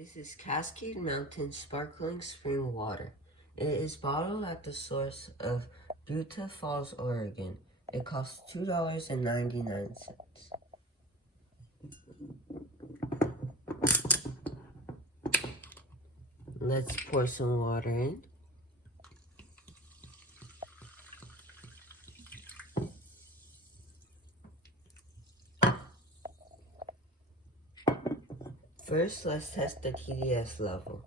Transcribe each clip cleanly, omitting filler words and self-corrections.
This is Cascade Mountain Sparkling Spring Water. It is bottled at the source of Butte Falls, Oregon. It costs $2.99. Let's pour some water in. First, let's test the TDS level.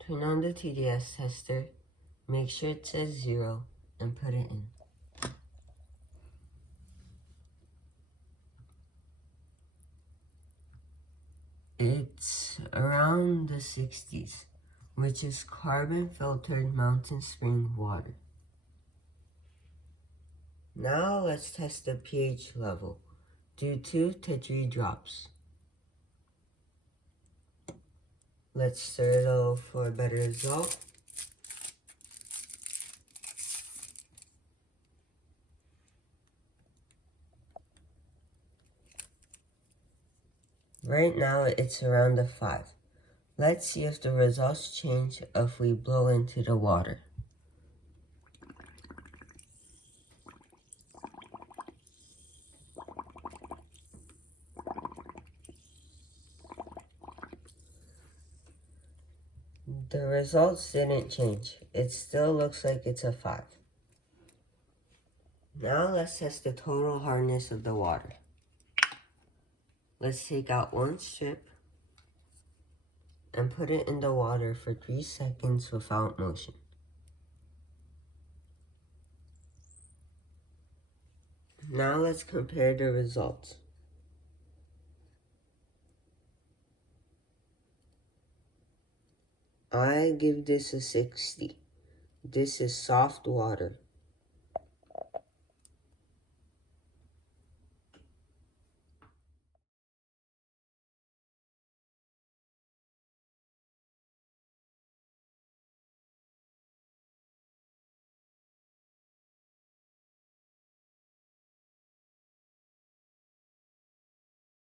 Turn on the TDS tester, make sure it says 0, and put it in. It's around the 60s, which is carbon-filtered mountain spring water. Now let's test the pH level. Do 2 to 3 drops. Let's stir it over for a better result. Right now it's around a 5. Let's see if the results change if we blow into the water. The results didn't change. It still looks like it's a 5. Now let's test the total hardness of the water. Let's take out one strip and put it in the water for 3 seconds without motion. Now let's compare the results. I give this a 60. This is soft water.